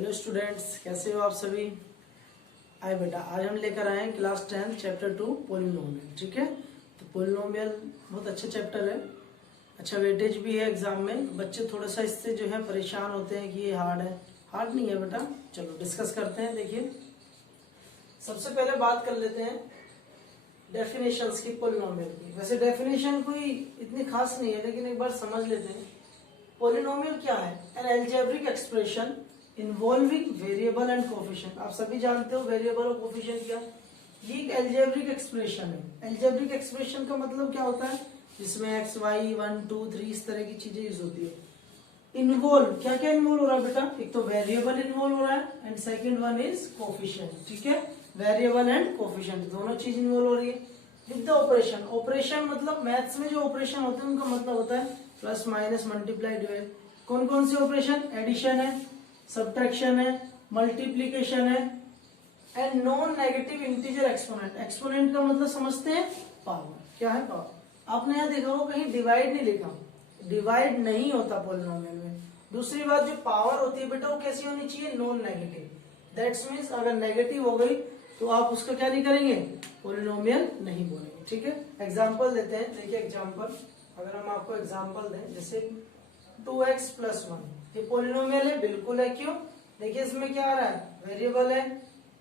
Hello students, कैसे हो आप सभी। आए बेटा, आज हम लेकर आए हैं क्लास 10 चैप्टर 2 पोलिनोमियल। ठीक है, तो पोलिनोमियल बहुत अच्छा चैप्टर है, अच्छा वेटेज भी है एग्जाम में। बच्चे थोड़ा सा इससे जो है परेशान होते हैं कि ये हार्ड है। हार्ड नहीं है बेटा, चलो डिस्कस करते हैं। देखिए, सबसे पहले बात कर लेते हैं डेफिनेशंस की पोलिनोमियल की। वैसे डेफिनेशन कोई इतनी खास नहीं है, लेकिन एक बार समझ लेते हैं। पोलिनोमियल क्या है? N algebraic expression involving variable and coefficient. आप सभी जानते हो वेरिएबल और कोफिशिएंट क्या। ये एक अलजेब्रिक एक्सप्रेशन है। अलजेब्रिक एक्सप्रेशन का मतलब क्या होता है? जिसमें एक्स वाई 1 2 3 इस तरह की चीजें यूज होती है। इन्वॉल्व, क्या क्या इन्वॉल्व हो रहा है बेटा? एक तो वेरिएबल इन्वॉल्व हो रहा है and second one is coefficient. ठीक है, वेरिएबल एंड कोफिशिएंट दोनों चीज इन्वॉल्व हो रही है विद द ऑपरेशन। ऑपरेशन मतलब मैथ्स में जो ऑपरेशन होते हैं उनका मतलब होता है प्लस माइनस मल्टीप्लाई डिवाइड। कौन कौन से ऑपरेशन? एडिशन है, सब्ट्रैक्शन है, मल्टीप्लीकेशन है and non negative integer exponent. Exponent का मतलब समझते हैं पावर। क्या है पावर? आपने यहाँ देखा हो कहीं डिवाइड नहीं लिखा, डिवाइड नहीं होता पोलिनोमियल में। दूसरी बात, जो पावर होती है बेटा वो कैसी होनी चाहिए? Non negative. दैट्स मीन्स अगर नेगेटिव हो गई तो आप उसका क्या नहीं करेंगे? पोलिनोमियल नहीं बोलेंगे। ठीक है, एग्जाम्पल देते हैं। देखिए एग्जाम्पल, अगर हम आपको एग्जाम्पल दें, जैसे 2x + 1, ये पोलिनोमियल है? बिल्कुल है। क्यों? देखिए इसमें क्या आ रहा है? वेरिएबल है।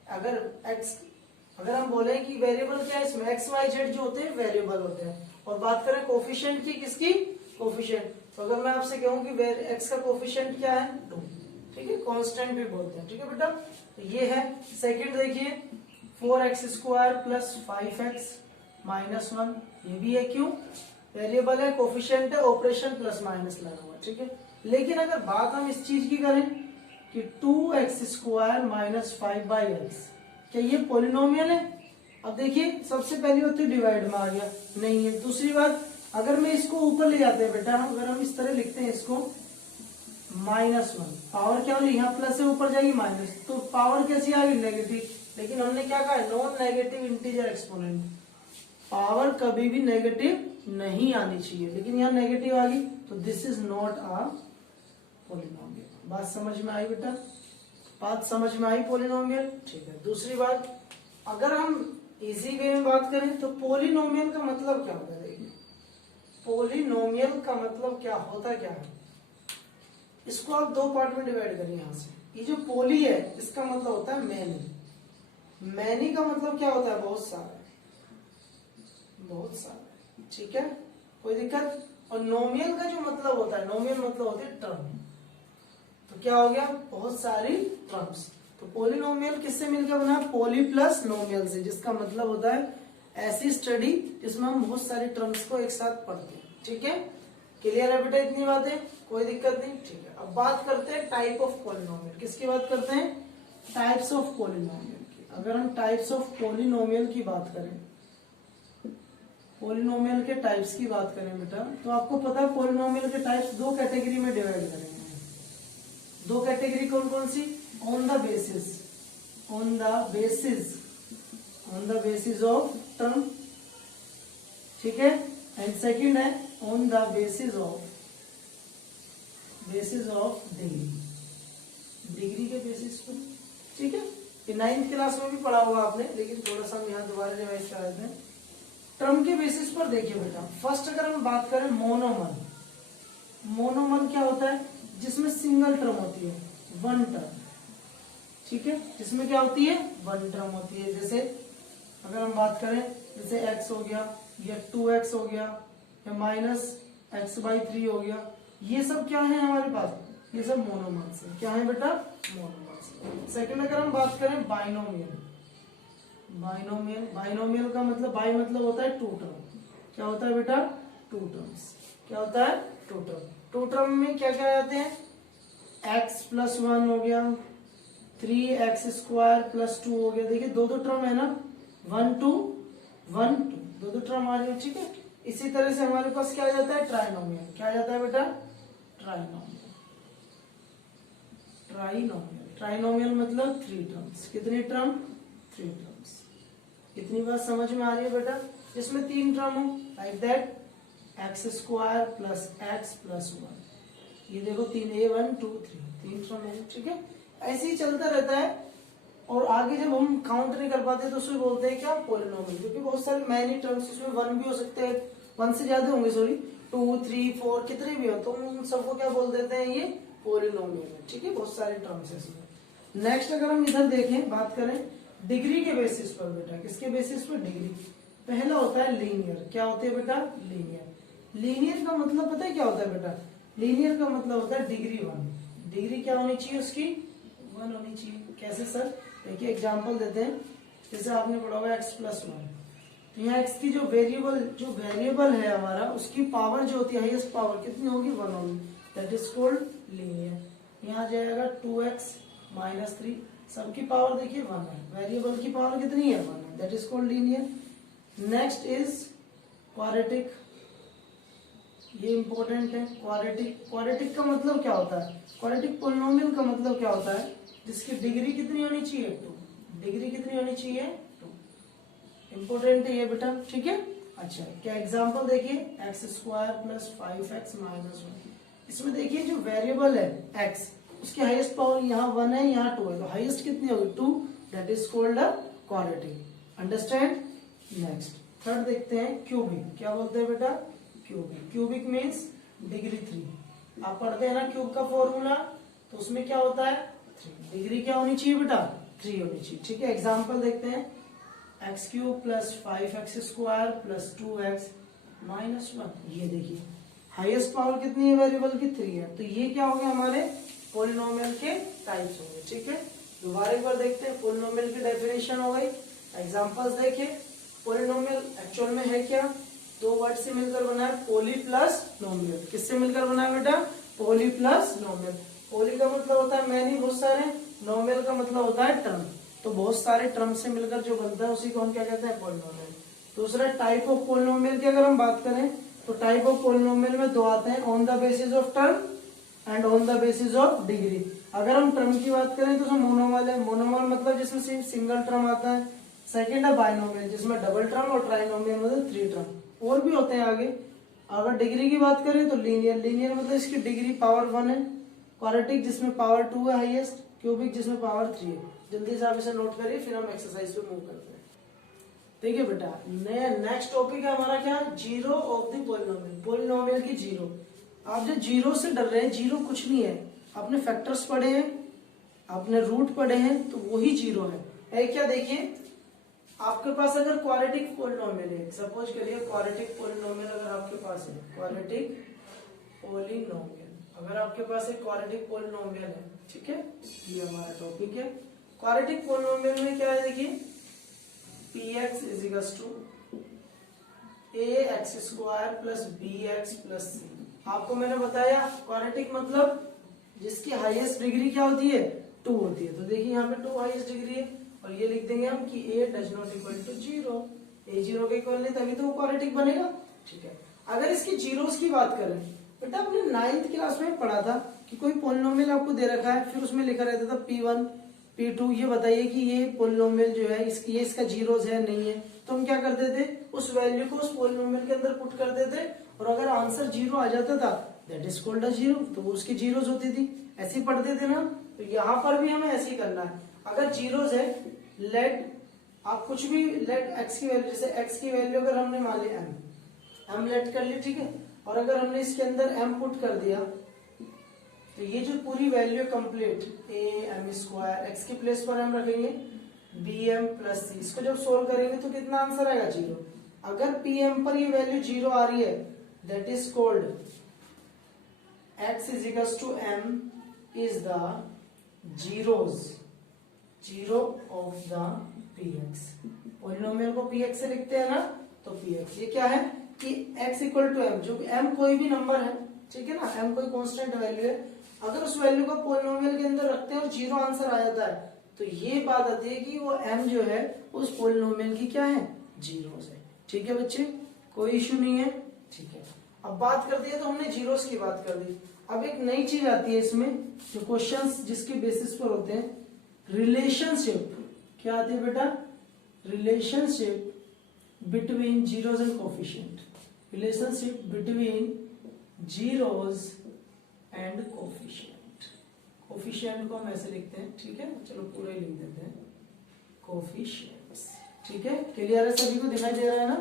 अगर हम बोले कि वेरिएबल क्या है इसमें, एक्स वाई जेड जो होते हैं वेरिएबल होते हैं। और बात करें कोफिशिएंट की, किसकी? कोफिशिएंट। तो अगर मैं आपसे कहूं कि एक्स का कोफिशिएंट क्या है? 2। ठीक है, कांस्टेंट भी बोलते हैं। ठीक है बेटा, तो ये है। सेकंड देखिए 4x² + 5x - 1, ये भी है। क्यों? वेरिएबल है, कोफिशिएंट है, ऑपरेशन प्लस माइनस लगा हुआ। ठीक है, लेकिन अगर बात हम इस चीज की करें कि 2x² - 5/x, क्या ये पोलिनोमियल है? अब देखिए सबसे पहली होती है डिवाइड में आ गया, नहीं है। दूसरी बात, अगर मैं इसको ऊपर ले जाते हैं बेटा, अगर हम इस तरह लिखते हैं इसको -1, पावर क्या होगी? यहाँ प्लस से ऊपर जाएगी माइनस, तो पावर कैसी आ गई? नेगेटिव। लेकिन हमने क्या कहा? Non negative integer exponent. Power कभी भी नेगेटिव नहीं आनी चाहिए, लेकिन यहाँ नेगेटिव आ गई, तो this is not a polynomial. बात समझ में आई बेटा? बात समझ में आई पोलिनोमियल? ठीक है। दूसरी बात, अगर हम इजी वे में बात करें तो पोलिनोमियल का मतलब क्या होता है? देखिए पोलिनोमियल का मतलब क्या होता है? इसको आप दो पार्ट में डिवाइड करिए। यहां से ये जो पोली है इसका मतलब होता है मैनी। मैनी का मतलब क्या होता है? बहुत सारा, बहुत सारा। ठीक है, कोई दिक्कत? और नोमियल का जो मतलब होता है, नोमियल मतलब होती है टर्म। तो क्या हो गया? बहुत सारी टर्म्स। तो पोलिनोमियल किससे मिलकर बना? पोली प्लस नोमियल से, जिसका मतलब होता है ऐसी स्टडी जिसमें हम बहुत सारी टर्म्स को एक साथ पढ़ते हैं। ठीक है, क्लियर है बेटा? इतनी बातें, कोई दिक्कत नहीं। ठीक है, अब बात करते हैं टाइप ऑफ पोलिनोमियल। किसकी बात करते हैं? टाइप्स ऑफ पोलिनोमियल की। अगर हम टाइप्स ऑफ पोलिनोमियल की बात करें, पोलिनोमियल के टाइप्स की बात करें बेटा, तो आपको पता है पोलिनोमियल के टाइप्स दो कैटेगरी में डिवाइड करेंगे। दो कैटेगरी कौन कौन सी? On the basis, on the basis, on the basis of term. ठीक है, एंड सेकंड है on the basis of degree, degree के बेसिस पर। ठीक है, ये 9th क्लास में भी पढ़ा होगा आपने, लेकिन थोड़ा सा हम यहाँ दोबारा रिवाइज करा देते हैं। टर्म के बेसिस पर देखिए बेटा, फर्स्ट अगर हम बात करें मोनोमन। मोनोमन क्या होता है? जिसमें सिंगल टर्म होती है, वन टर्म। ठीक है, जिसमें क्या होती है? वन टर्म होती है। जैसे अगर हम बात करें, जैसे x हो गया, या 2x हो गया, या -x/3 हो गया, ये सब क्या है हमारे पास? ये सब मोनोमन है। क्या है बेटा? मोनोमन। सेकंड अगर हम बात करें बाइनोमियल, बाइनोमियल, बाइनोमियल का मतलब, बाई मतलब होता है टू टर्म। क्या होता है बेटा? Two terms. क्या होता है? To term. टू टर्म में क्या क्या आते हैं? x + 1 हो गया, 3x² + 2 हो गया। देखिए दो दो टर्म है ना, 1 2 1 2, दो दो टर्म आ रही है। ठीक है, इसी तरह से हमारे पास क्या आ जाता है? ट्राइनोमियल। क्या आ जाता है बेटा? ट्राइनोमियल। ट्राइनोमियल, ट्राइनोमियल मतलब 3 टर्म्स। कितनी टर्म? 3 टर्म्स। इतनी बात समझ में आ रही है बेटा? जिसमें 3 टर्म हो, लाइक दैट x² + x + 1। ये देखो 3 A 1 2 3 3 टर्म है। ठीक है, ऐसे ही चलता रहता है। और आगे जब हम काउंट नहीं कर पाते तो उसको बोलते हैं क्या, पॉलिनोमियल, क्योंकि बहुत सारे मैनी टर्म्स उसमें 1 भी हो सकते हैं, 1 से ज्यादा होंगे, सॉरी 2 3 4 कितने भी हो, तो उन सबको क्या बोल देते हैं, ये पॉलिनोमियल है। ठीक है, बहुत सारे टर्म्स है इसमें। नेक्स्ट अगर हम इधर देखें, बात करें डिग्री के बेसिस पर बेटा, किसके बेसिस पर, डिग्री। पहला होता है लीनियर। क्या होते हैं बेटा, लीनियर। लीनियर का मतलब पता है क्या होता है बेटा, लीनियर का मतलब होता है डिग्री 1। डिग्री क्या होनी चाहिए उसकी, 1 होनी चाहिए। कैसे सर, देखिए एग्जांपल देते हैं, जैसे आपने पढ़ा होगा x + 1, तो यहाँ x की जो वेरिएबल है हमारा, उसकी पावर जो होती है, हाईएस्ट पावर कितनी होगी, 1 होगी, दैट इज कॉल्ड लीनियर। यहाँ आ जाएगा 2x - 3, सबकी पावर देखिए 1 है, वेरिएबल की पावर कितनी है, 1 है, that is called linear. Next is quadratic, ये इंपॉर्टेंट है। क्वाड्रेटिक का मतलब क्या होता है, क्वाड्रेटिक पॉलिनोमियल का मतलब क्या होता है, जिसकी डिग्री कितनी होनी चाहिए, 2। डिग्री कितनी होनी चाहिए, 2। इंपॉर्टेंट है ये बेटा, ठीक है। अच्छा, क्या एग्जांपल देखिए, x² + 5x - 1। इसमें देखिए जो वेरिएबल है x, उसकी हाईएस्ट पावर यहाँ 1 है, यहाँ 2 है, तो हाईएस्ट कितनी होगी, 2, that is called a quadratic. Understand. Next third देखते हैं, क्यूबिक। क्या बोलते हैं बेटा, क्यूबिक। Cubic means degree 3। आप पढ़ते हैं ना क्यूब का फॉर्मूला, तो उसमें क्या होता है, 3। डिग्री क्या होनी चाहिए बेटा, 3 होनी चाहिए। ठीक है, एग्जांपल देखते हैं, x³ + 5x² + 2x - 1। ये देखिए हाईएस्ट पावर कितनी है वेरिएबल की, 3 है, तो ये क्या हो गया, हमारे पॉलिनोमियल के टाइप्स होंगे। ठीक है, दोबारा एक बार देखते हैं, पॉलिनोमियल की डेफिनेशन हो गई, एग्जांपल्स देखिए। पॉलिनोमियल एक्चुअल में है क्या, 2 वर्ड से मिलकर बना है, पॉली प्लस नोमियल। किससे मिलकर बना है बेटा, पॉली प्लस नोमियल। पॉली का मतलब होता है मैनी, बहुत सारे, नोमियल का मतलब होता है टर्म, तो बहुत सारे टर्म से मिलकर जो बनता है उसी को हम क्या कहते हैं, पॉलिनोमियल। दूसरा टाइप ऑफ पॉलिनोमियल की अगर हम बात करें, तो टाइप ऑफ पॉलिनोमियल में 2 आते हैं, on the basis of term and on the basis of degree. अगर हम टर्म की बात करें तो उसमें मोनोमल है, मोनोमल मतलब जिसमें सिर्फ सिंगल टर्म आता है। सेकंड है बाइनोमियल, जिसमें डबल टर्म, और ट्राइनोमियल मतलब 3 टर्म, और भी होते हैं आगे। अगर डिग्री की बात करें तो लीनियर, लीनियर मतलब इसकी डिग्री पावर 1 है। क्वाड्रेटिक जिसमें पावर 2 है हाईएस्ट। क्यूबिक जिसमें पावर 3 है। जल्दी से आप इसे नोट करिए, फिर हम एक्सरसाइज पे मूव करते हैं। देखिए बेटा, नेक्स्ट टॉपिक है हमारा क्या, zero of the polynomial. Polynomial की जीरो। आप जो जीरो से डर रहे हैं, जीरो कुछ नहीं है, आपने फैक्टर्स पढ़े हैं, आपने रूट पढ़े हैं, तो वही जीरो है क्या, देखिए आपके पास अगर क्वाड्रेटिक पॉलिनोमियल है, सपोज करिए क्वाड्रेटिक पॉलिनोमियल अगर आपके पास है, क्वाड्रेटिक पॉलिनोमियल अगर आपके पास एक क्वाड्रेटिक पॉलिनोमियल है, ठीक है, ये हमारा टॉपिक है। क्वाड्रेटिक पॉलिनोमियल में क्या है, देखिए px = ax² + bx + c। आपको मैंने बताया क्वाड्रेटिक मतलब जिसकी हाईएस्ट डिग्री क्या होती है, 2 होती है, तो देखिए यहाँ पे 2 हाईएस्ट डिग्री है, और ये लिख देंगे हम कि a ≠ 0, a 0 के इक्वल नहीं, तभी तो वो क्वाड्रेटिक बनेगा। ठीक है, अगर इसकी जीरोस की बात करें, बेटा आपने 9th क्लास में पढ़ा था कि कोई पॉलिनोमियल आपको दे रखा है, फिर उसमें लिखा रहता था p1 p2, ये बताइए कि ये पॉलिनोमियल जो है ये इसका जीरोस है नहीं है, तो हम क्या करते थे, उस वैल्यू को उस पॉलिनोमियल के अंदर पुट करते थे, और अगर आंसर 0 आ जाता था, that is called a zero, तो वो उसकी जीरोस होती थी। ऐसे ही पढ़ते थे ना, तो यहाँ पर भी हमें ऐसे ही करना है। अगर जीरोस है, लेट आप कुछ भी, लेट x की वैल्यू, जैसे x की वैल्यू अगर हमने मान ली m लेट कर ली, ठीक है, और अगर हमने इसके अंदर m पुट कर दिया, तो ये जो पूरी वैल्यू कंप्लीट am², x की प्लेस पर हम रखेंगे bm + c, इसको जब सोल्व करेंगे तो कितना आंसर आएगा, 0। अगर pm पर ये वैल्यू 0 आ रही है, that is called x = m is the zero of the px। Polynomial को px से लिखते हैं ना, तो px ये क्या है कि x = m, जो m कोई भी नंबर है, ठीक है ना, m कोई कांस्टेंट वैल्यू है, अगर उस वैल्यू को पॉलिनोमियल के अंदर रखते हैं और 0 आंसर आ जाता है, तो ये बात आती है कि वो m जो है उस पॉलिनोमियल की क्या है, जीरोस है। ठीक है बच्चे, कोई इश्यू नहीं है। ठीक है, अब बात कर दी है, तो हमने जीरोस की बात कर दी। अब एक नई चीज आती है इसमें, जो क्वेश्चंस जिसके बेसिस पर होते हैं, रिलेशनशिप। क्या आती है बेटा, relationship between zeros and coefficient. Relationship between zeros and coefficient coefficient को हम ऐसे लिखते हैं, ठीक है, चलो पूरा ही लिख देते हैं, कोफिशिएंट्स, ठीक है, क्लियर है सभी को, दिखाई दे रहा है ना।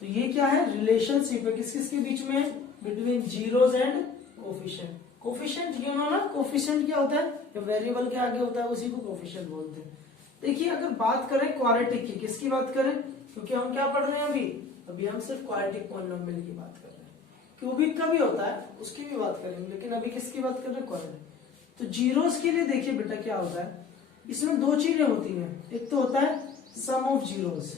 तो ये क्या है, रिलेशनशिप है किस किस के बीच में, between zeros and coefficient. Coefficient you know ना, कोफिशिएंट क्या होता है, जो वेरिएबल के आगे होता है उसी को कोफिशिएंट बोलते हैं। देखिए अगर बात करें क्वाड्रेटिक की, किसकी बात करें, क्योंकि हम क्या पढ़ रहे हैं अभी हम सिर्फ क्वाड्रेटिक पॉलिनोमियल की बात कर रहे हैं। क्यूबिक का भी होता है, उसकी भी बात करेंगे, लेकिन अभी किसकी बात कर रहे हैं, क्वाड्रेटिक। तो जीरोस के लिए देखिए बेटा क्या होता है, इसमें दो चीजें होती हैं, एक तो होता है सम ऑफ जीरोस।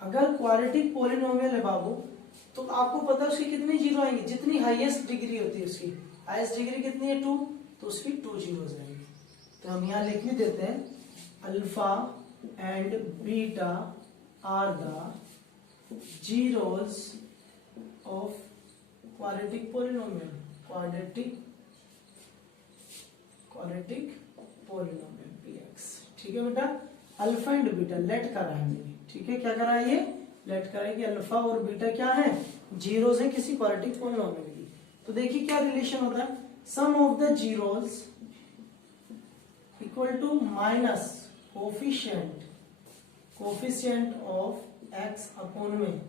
अगर क्वाड्रेटिक पॉलिनोमियल है बाबू, तो आपको पता है उसकी कितनी जीरो आएंगी, जितनी हाईएस्ट डिग्री होती है उसकी, हाईएस्ट डिग्री कितनी है 2, तो उसकी 2 जीरोस आएंगी। तो हम यहाँ लिख भी देते हैं, alpha and beta are the zeros of quadratic polynomial, quadratic polynomial px, ठीक है बेटा। अल्फा एंड बीटा लेट कराएंगे, ठीक है, क्या कराएंगे, लेट कराएंगे, अल्फा और बीटा क्या है, जीरोस है किसी क्वाड्रेटिक पॉलिनोमियल की। तो देखिए क्या रिलेशन होता है, sum of the zeros equal to minus coefficient of X upon में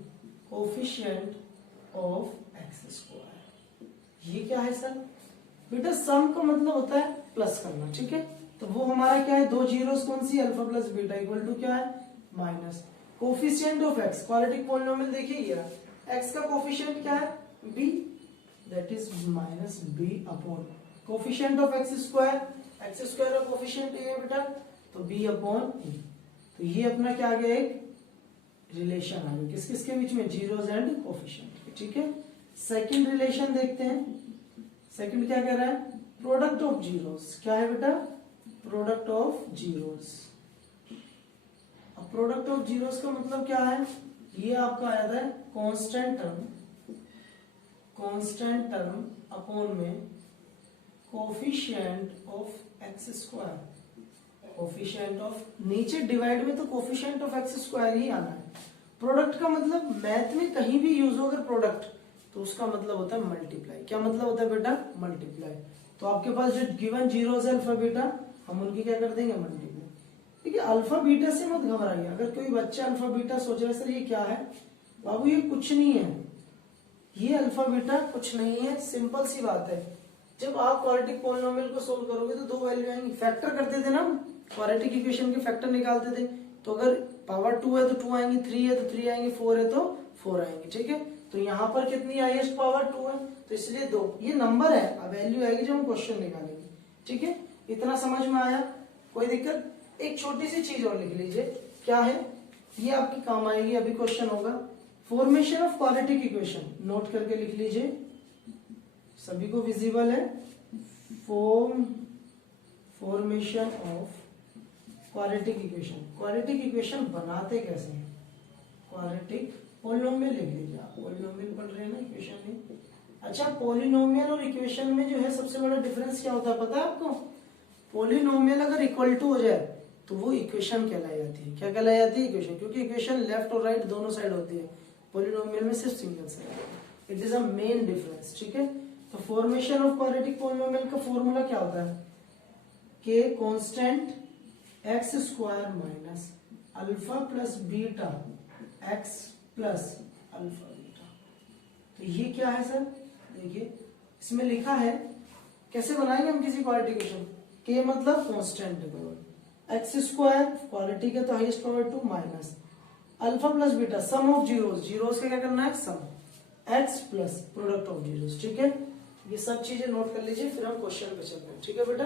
कोफिशिएंट ऑफ एक्स स्क्वायर। ये क्या है सर, बेटा सम का मतलब होता है प्लस करना, ठीक है, तो वो हमारा क्या है, दो जीरोस कौन सी, alpha plus beta equal to क्या है, minus coefficient of X, quadratic polynomial देखिए ये एक्स का कोफिशिएंट क्या है, B, that is minus B upon coefficient of X square का कोफिशिएंट है बेटा, तो बी अपॉन ए। तो ये अपना क्या आ गया, एक रिलेशन आ गया किस किस के बीच में, जीरोस एंड कोफिशिएंट, ठीक है। सेकंड रिलेशन देखते हैं, सेकंड क्या कह रहा है, प्रोडक्ट ऑफ जीरोस, क्या है बेटा, प्रोडक्ट ऑफ जीरोस। अब प्रोडक्ट ऑफ जीरोस का मतलब क्या है, ये आपका आया था कांस्टेंट टर्म अपॉन में coefficient of X square, coefficient of, नीचे डिवाइड में तो कोफिशिएंट ऑफ एक्स स्क्वायर ही आना है। प्रोडक्ट का मतलब मैथ में कहीं भी यूज हो अगर प्रोडक्ट, तो उसका मतलब होता है मल्टीप्लाई। क्या मतलब होता है बेटा, मल्टीप्लाई। तो आपके पास जो गिवन जीरोस है अल्फा बीटा, हम उनकी क्या कर देंगे, मल्टीप्लाई। ठीक है, अल्फा बीटा से मत घबराइए। अगर कोई बच्चा अल्फा बीटा सोच रहा है सर ये क्या है, बाबू ये कुछ नहीं है, ये अल्फा बीटा कुछ नहीं है, सिंपल सी बात है। जब आप क्वाड्रेटिक पॉलिनोमियल को सोल्व करोगे तो दो वैल्यू आएंगी, फैक्टर करते थे ना, क्वाड्रेटिक इक्वेशन के फैक्टर निकालते थे, तो अगर पावर 2 है तो 2 आएंगी, 3 है तो 3 आएंगी, 4 है तो 4 आएंगी, ठीक है। तो यहाँ पर कितनी हाईएस्ट पावर 2 है, तो इसलिए 2, ये नंबर है, अब वैल्यू आएगी जब हम क्वेश्चन निकालेंगे, ठीक है। इतना समझ में आया, कोई दिक्कत। एक छोटी सी चीज और लिख लीजिए, क्या है, ये आपकी काम आएगी, अभी क्वेश्चन होगा, formation of quadratic equation, note करके लिख लीजिए, सभी को विजिबल है। Formation of quadratic equation, quadratic equation बनाते कैसे हैं, क्वाड्रेटिक पॉलिनोमियल लिख लीजिए आप, पॉलिनोमियल पढ़ रहे हैं ना इक्वेशन में। अच्छा, पॉलिनोमियल और इक्वेशन में जो है सबसे बड़ा डिफरेंस क्या होता है पता है आपको, पॉलिनोमियल अगर इक्वल टू हो जाए तो वो इक्वेशन कहलाई जाती है। क्या कहलाई जाती है, इक्वेशन, क्योंकि इक्वेशन लेफ्ट और राइट दोनों साइड होती है, पॉलिनोमियल में सिर्फ single side. It is a main difference, ठीक है। तो फॉर्मेशन ऑफ क्वाड्रेटिक पॉलिनोमियल का फॉर्मूला क्या होता है, के constant x square minus alpha plus beta x plus alpha beta. तो ये क्या है सर, देखिए इसमें लिखा है, कैसे बनाएंगे हम किसी क्वाड्रेटिक इक्वेशन, के मतलब कांस्टेंट है, एक्स स्क्वायर क्वाड्रेटिक है तो highest power 2 minus alpha plus beta sum of zeros, zeros का क्या करना है sum, X plus product of zeros, ठीक है। ये सब चीजें नोट कर लीजिए, फिर हम क्वेश्चन पे चलते हैं, ठीक है बेटा।